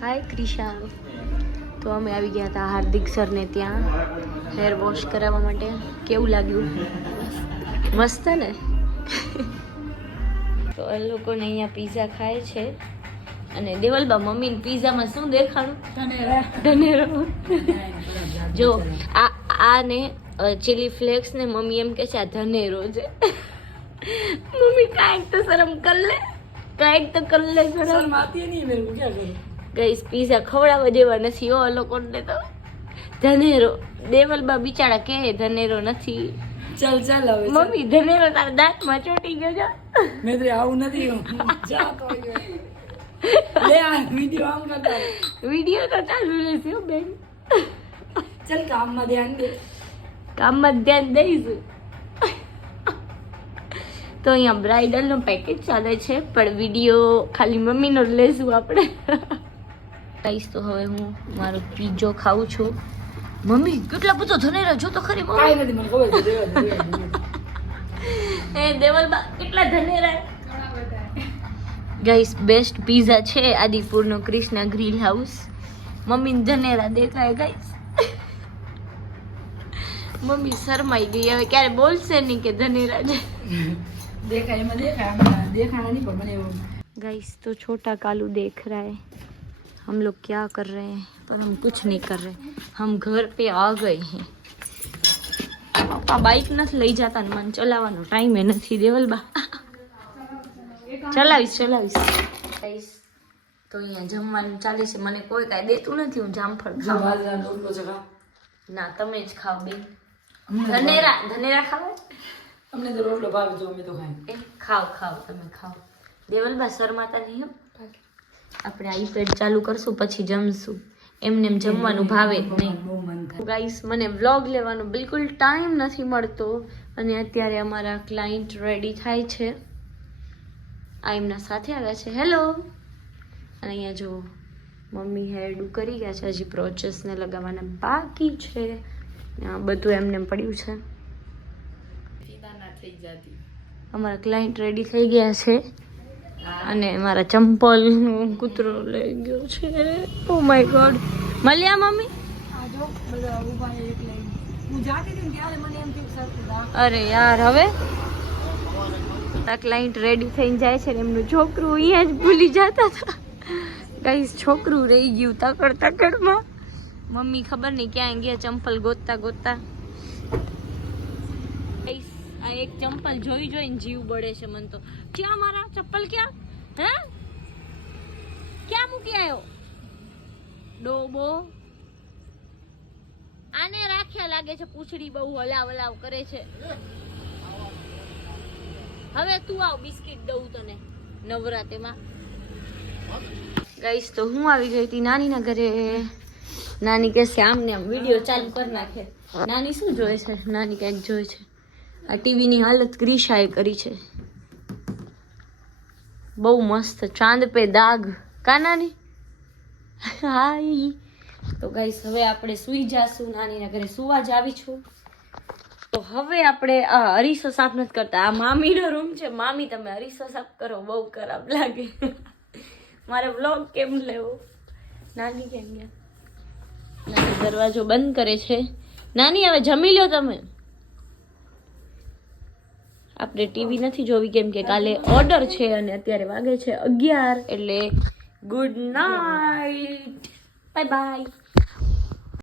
હાય ક્રિશા. તો અમે આવી ગયા હતા હાર્દિક સરને ત્યાં હેર વોશ કરાવવા માટે. કેવું લાગ્યું? મસ્ત ને? તો એ લોકોને અહીંયા પીઝા ખાય છે અને દેવલબા મમ્મીને પીઝામાં શું દેખાણું? ધનેરો. જો આ ને ચીલી ફ્લેક્સ ને મમ્મી એમ કે છે આ ધનેરો છે. મમ્મી કાંઈક તો શરમ કર લે, કાંઈક તો કર લે શરમ. ગઈસ પીઝા ખવડાવવા જેવા નથી હો લોકોને તો. ધનેરો. દેવલબા બિચારા કે ધનેરો નથી. ચાલ ચાલ હવે મમ્મી ધનેરો તારા દાંતમાં ચોટી ગયો છે. મેં તો આવું નથી જા તો લે આ વિડિયો આમ કરતા. વિડિયો તો ચાલુ રહેશે હો બેન. ચાલ કામમાં ધ્યાન દે. કામમાં ધ્યાન દઈશું. તો અહીંયા બ્રાઇડલનો પેકેજ ચાલે છે પણ વિડીયો ખાલી મમ્મીનો જ લેશું આપણે. ગાઈસ તો હવે હું મારો પીઝો ખાઉં છું. મમ્મી કેટલા બધો ધનેરો જો તો ખરી. કાઈ નથી મને ખબર છે એ દેવલબા કેટલા ધનેરા. ગાઈસ બેસ્ટ પીઝા છે આદિપુરનો કૃષ્ણા ગ્રીલ હાઉસ. મમ્મીને ધનેરા દેખાય ગાઈસ. મમ્મી શરમાઈ ગઈ હવે ક્યારે બોલશે નહીં કે ધનેરા છે. देखा है मैं देखा देखा नहीं पर मैंने वो गाइस तो छोटा कालू देख रहा है हम लोग क्या कर रहे हैं पर हम कुछ नहीं कर रहे. हम घर पे आ गए हैं. पापा बाइक નથી લઈ જતા ને મને ચલાવવાનો ટાઈમ એ નથી. દેવલબા ચલાવીશ. ગાઈસ તો અહીંયા જમવાનું ચાલે છે. મને કોઈ કાંઈ દેતું નથી. હું જામફળ जो बाजार लोग को जगह ના તમે જ ખાવ બેન. ધનેરા ખાવ. हमने तो रोटलो भाव जो मैं तो खाए એ ખાવ તમે ખાવ. દેવલબા શર્માતા નહીં હો. આપણે આઈપેડ ચાલુ કરશું પછી જમશું. એમને એમ જમવાનું ભાવે જ નહીં. બહુ મન થાય. ગાઈસ મને વ્લોગ લેવાનો બિલકુલ ટાઈમ નથી મળતો અને અત્યારે અમારા ક્લાયન્ટ રેડી થાય છે. આ એમના સાથે આવ્યા છે. હેલો. અને અહીંયા જો મમ્મી હેરડુ કરી ગયા છે. હજી પ્રોસેસને લગાવવાના બાકી છે. આ બધું એમને એમ પડ્યું છે. અમારા ક્લાયન્ટ રેડી થઈ ગયા છે અને મારા ચંપલ કૂતરો લઈ ગયો છે. Oh my God. મળ્યા મમ્મી? આ જો બધા ઊભા એક લાઈન હું જાતી હતી ત્યારે મને એમ થયું સરખું. અરે યાર હવે આ ક્લાયન્ટ રેડી થઈને જાય છે ને એમનું છોકરું અહીંયા જ ભૂલી જતા હતા. ગાઈસ છોકરું રહી ગયું તકડમાં. મમ્મી ખબર નહીં ક્યાં ગયા ચંપલ ગોતતા. આ એક ચંપલ જોઈને જીવ બળે છે મન તો. ક્યાં મારા ચપ્પલ ક્યાં? હે ક્યાં મૂકી આવ્યો ડોબો? આને રાખ્યા લાગે છે. પૂંછડી બહુ હલાવ કરે છે. હવે તું આવ બિસ્કિટ દઉં તને નવરાત્રિમાં. ગાઈસ તો હું આવી ગઈ હતી નાનીના ઘરે. નાની કે આમને આમ વિડીયો ચાલુ કરી નાખે. નાની શું જોવે છે? નાની કંઈક જોવે છે. આ ટીવીની હાલત ક્રિશાએ કરી છે. બહુ મસ્ત ચાંદ પે દાગ કાનાની. હાય. તો ગાઈસ હવે આપણે સૂઈ જાશું. નાનીના ઘરે સુવા જ આવી છું. તો હવે આપણે આ અરીસો સાફ નથી કરતા. આ મામીનો રૂમ છે. મામી તમે અરીસો સાફ કરો. બહુ ખરાબ લાગે. મારે વ્લોગ કેમ લેવો? નાની કેમ ગયા? નાની દરવાજો બંધ કરે છે. નાની હવે જમી લો તમે. આપણે ટીવી નથી જોવી કેમ કે કાલે ઓર્ડર છે અને અત્યારે વાગે છે 11 એટલે ગુડ નાઇટ. Bye bye.